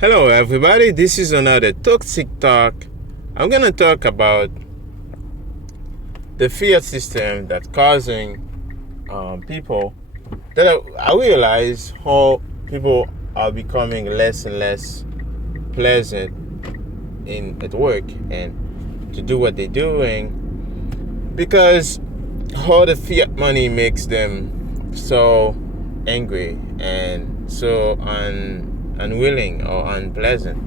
Hello, everybody. This is another Toxic Talk. I'm gonna talk about the Fiat system that's causing people that I realize how people are becoming less and less pleasant in at work and to do what they're doing because how the fiat money makes them so angry and so unwilling or unpleasant.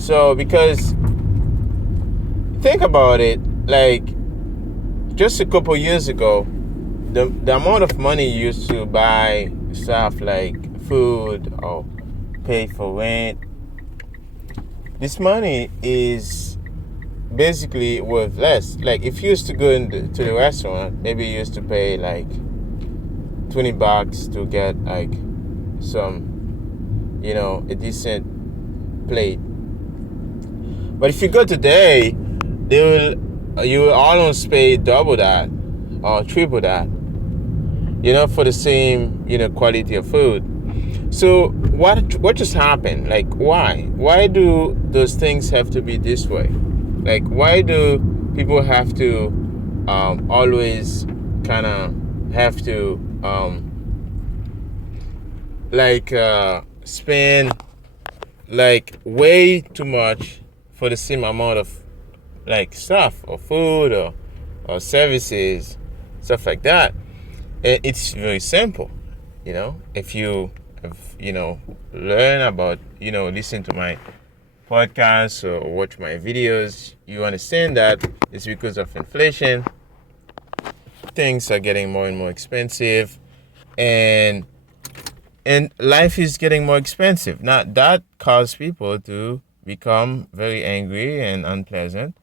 So because think about it, like just a couple years ago, the amount of money you used to buy stuff like food or pay for rent, this money is basically worth less. Like if you used to go to the restaurant, maybe you used to pay like $20 to get like some, a decent plate. But if you go today, you will almost pay double that or triple that, for the same, quality of food. So what just happened? Like why? Why do those things have to be this way? Like why do people have to always kind of have to spend like way too much for the same amount of like stuff or food or services, stuff like that? It's very simple, if you have, learn about, listen to my podcasts or watch my videos, you understand that it's because of inflation. Things are getting more and more expensive, and life is getting more expensive. Now that causes people to become very angry and unpleasant,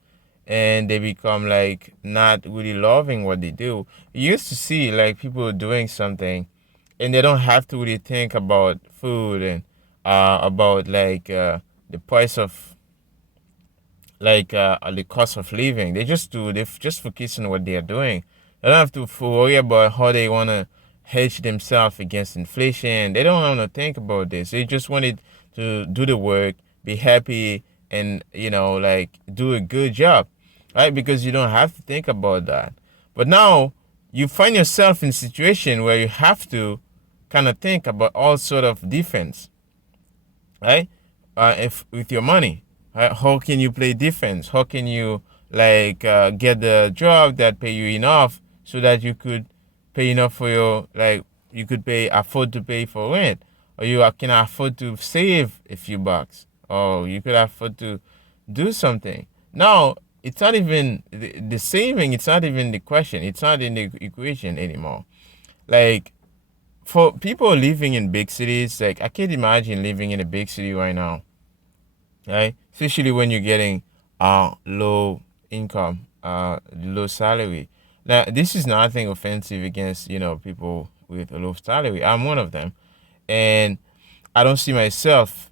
and they become like not really loving what they do. You used to see like people doing something and they don't have to really think about food and about the price of the cost of living. They just focus on what they are doing. They don't have to worry about how they want to hedge themselves against inflation. They don't want to think about this. They just wanted to do the work, be happy, and do a good job, right? Because you don't have to think about that. But now you find yourself in a situation where you have to kind of think about all sort of defense, right? If with your money, right? How can you play defense? How can you get the job that pay you enough so that you could pay enough for your you could pay afford to pay for rent, or you can afford to save a few bucks, or you could afford to do something. Now it's not even the saving. It's not even the question. It's not in the equation anymore. Like for people living in big cities, like I can't imagine living in a big city right now, right? Especially when you're getting low income, low salary. Now, this is nothing offensive against people with a low salary. I'm one of them, and I don't see myself,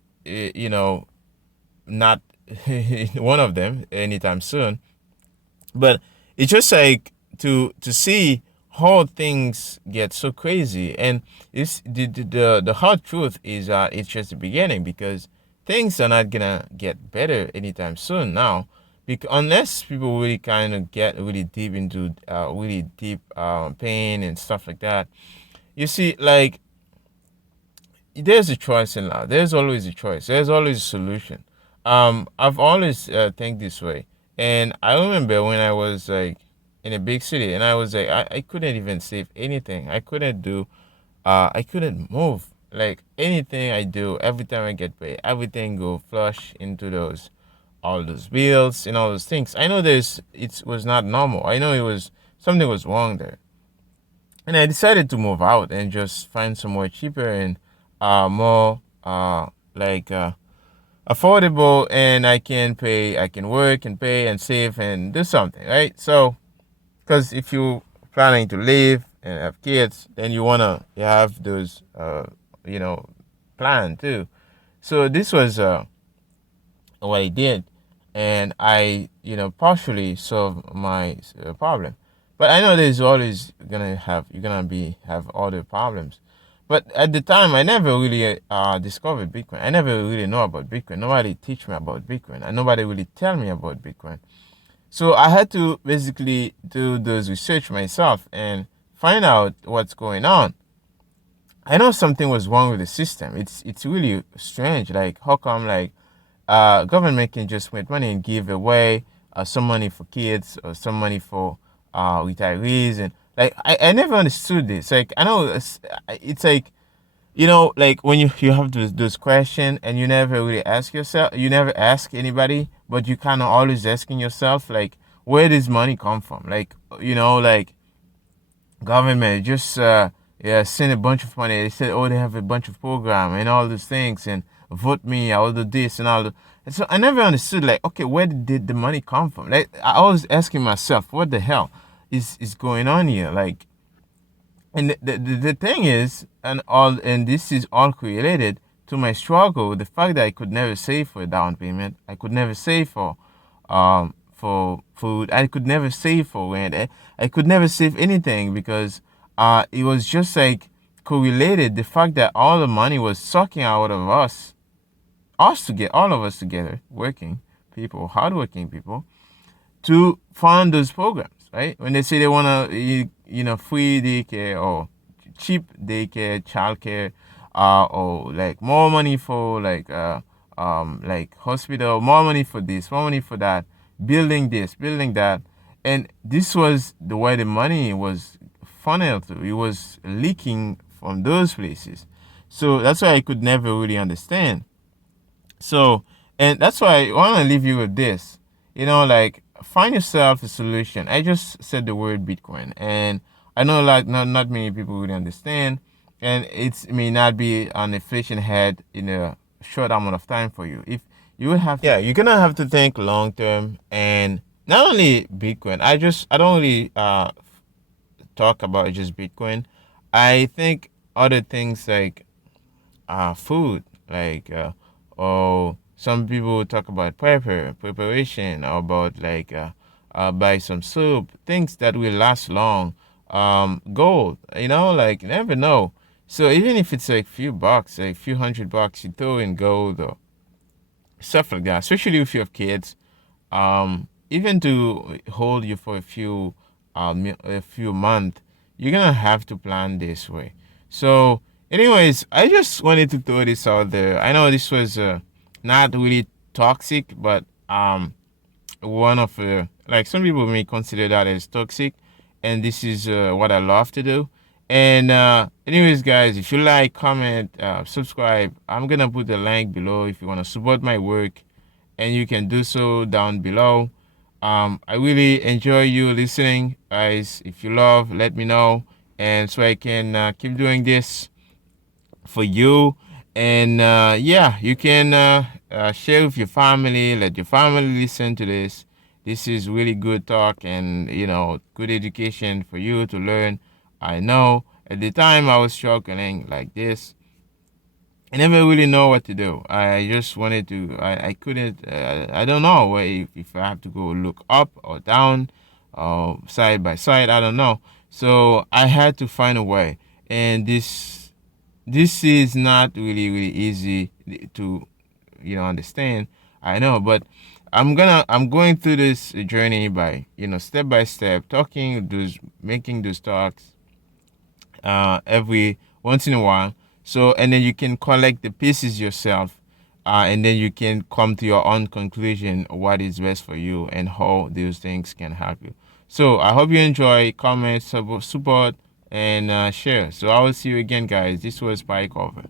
not one of them anytime soon. But it's just like to see how things get so crazy, and it's the hard truth is it's just the beginning, because things are not gonna get better anytime soon now, because unless people really kind of get really deep into really deep pain and stuff like that. You see, like there's a choice in life. There's always a choice. There's always a solution. I've always think this way, and I remember when I was like in a big city, and I was like, I couldn't even save anything. I couldn't do, I couldn't move. Like anything I do, every time I get paid, everything go flush into those, all those bills and all those things. I know it was not normal. I know it was something was wrong there, and I decided to move out and just find somewhere cheaper and more affordable, and I can work and pay and save and do something, right? So, because if you planning to live and have kids, then you have those you know plan too. So this was what I did, and I partially solved my problem. But I know there's always you're gonna have other problems. But at the time, I never really discovered Bitcoin. I never really know about Bitcoin. Nobody teach me about Bitcoin, and nobody really tell me about Bitcoin. So I had to basically do those research myself and find out what's going on. I know something was wrong with the system. It's really strange. Like how come like government can just make money and give away some money for kids or some money for retirees, and like I never understood this. Like I know it's like, like when you have those questions and you never really ask yourself, you never ask anybody, but you kind of always asking yourself like, where does money come from? Like, like government just yeah, send a bunch of money. They said, oh, they have a bunch of program and all those things, and vote me, I'll do this and all that. And so I never understood like, okay, where did the money come from? Like I was asking myself, what the hell is going on here? Like, and the thing is, and this is all correlated to my struggle, the fact that I could never save for a down payment, I could never save for food, I could never save for rent, I could never save anything because it was just like correlated, the fact that all the money was sucking out of us to get all of us together, working people, hardworking people, to fund those programs, right? When they say they want to, free daycare or cheap daycare, childcare, or like more money for like hospital, more money for this, more money for that, building this, building that, and this was the way the money was funneled through. It was leaking from those places, so that's why I could never really understand. So, and that's why I want to leave you with this. Like find yourself a solution. I just said the word Bitcoin, and I know like not many people really understand, and it may not be an inflation head in a short amount of time for you. If you would have, yeah, you're gonna have to think long term, and not only Bitcoin. I don't really talk about just Bitcoin. I think other things like food, like or some people talk about preparation, or about like buy some soup, things that will last long. Gold, like you never know. So even if it's like few bucks, like few $100, you throw in gold or stuff like that. Especially if you have kids, even to hold you for a few months, you're gonna have to plan this way. So anyways, I just wanted to throw this out there. I know this was not really toxic, but one of like some people may consider that as toxic, and this is what I love to do. And anyways, guys, if you like, comment, subscribe, I'm gonna put the link below if you want to support my work, and you can do so down below. I really enjoy you listening, guys. If you love, let me know, and so I can keep doing this for you. And yeah, you can share with your family, let your family listen to this. This is really good talk, and good education for you to learn. I know at the time I was struggling like this, I never really know what to do. I just wanted to. I couldn't. I don't know if I have to go look up or down, or side by side. I don't know. So I had to find a way, and this is not really easy to understand. I know, but I'm going through this journey by step by step, talking those, making those talks every once in a while. So, and then you can collect the pieces yourself, and then you can come to your own conclusion what is best for you and how those things can help you. So I hope you enjoy, comment, support, and share. So I will see you again, guys. This was Spike Over.